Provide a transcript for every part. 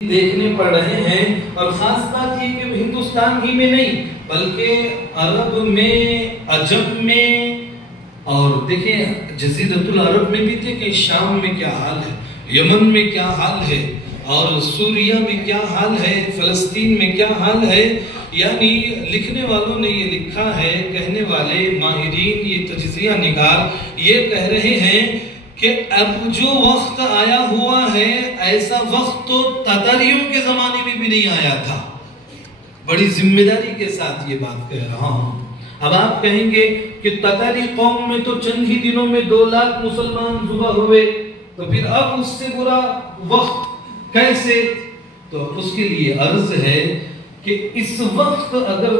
دیکھنے پڑ رہے ہیں، اور خاص بات یہ کہ ہندوستان ہی میں نہیں بلکہ عرب میں، عجم میں، اور دیکھیں جزیرۃ العرب میں بھی دیکھیں شام میں کیا حال ہے، یمن میں کیا حال ہے، اور سوریہ میں کیا حال ہے، فلسطین میں کیا حال ہے۔ یعنی لکھنے والوں نے یہ لکھا ہے، کہنے والے ماہرین، یہ تجزیہ نگار یہ کہہ رہے ہیں کہ اب جو وقت آیا ہوا ہے ایسا وقت تو تاتاریوں کے زمانے میں بھی نہیں آیا تھا۔ بڑی ذمہ داری کے ساتھ یہ بات کہہ رہا ہوں۔ اب آپ کہیں گے کہ تاتاری قوم میں تو چند ہی دنوں میں 2 لاکھ مسلمان ذبح ہوئے، تو پھر اب اس سے برا وقت کیسے؟ تو اس کے لیے عرض ہے کہ اس وقت اگر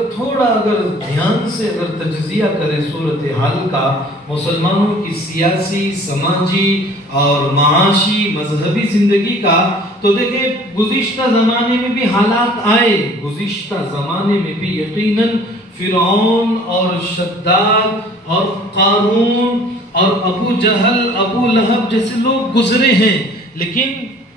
دھیان سے تجزیہ کرے صورتحال کا، مسلمانوں کی سیاسی، سماجی اور معاشی، مذہبی زندگی کا، تو دیکھیں گزشتہ زمانے میں بھی حالات آئے، گزشتہ زمانے میں بھی یقیناً فرعون اور شداد اور قارون اور ابو جہل، ابو لہب جیسے لوگ گزرے ہیں، لیکن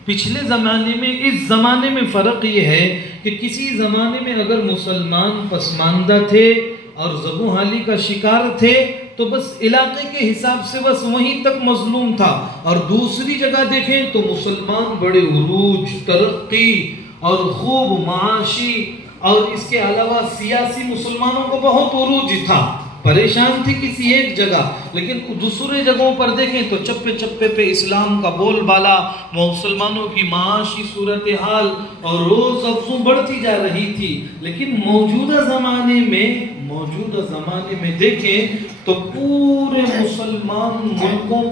پچھلے زمانے میں اس زمانے میں فرق یہ ہے کہ کسی زمانے میں اگر مسلمان پسماندہ تھے اور ذبح کا شکار تھے تو بس علاقے کے حساب سے بس وہیں تک مظلوم تھا، اور دوسری جگہ دیکھیں تو مسلمان بڑے عروج، ترقی اور خوب معاشی اور اس کے علاوہ سیاسی مسلمانوں کو بہت عروج تھا، پریشان تھی کسی ایک جگہ، لیکن دوسرے جگہوں پر دیکھیں تو چپے چپے پہ اسلام کا بول بالا، مسلمانوں کی معاشی صورتحال اور روز افزوں بڑھتی جا رہی تھی۔ لیکن موجودہ زمانے میں دیکھیں تو پورے مسلمان ملکوں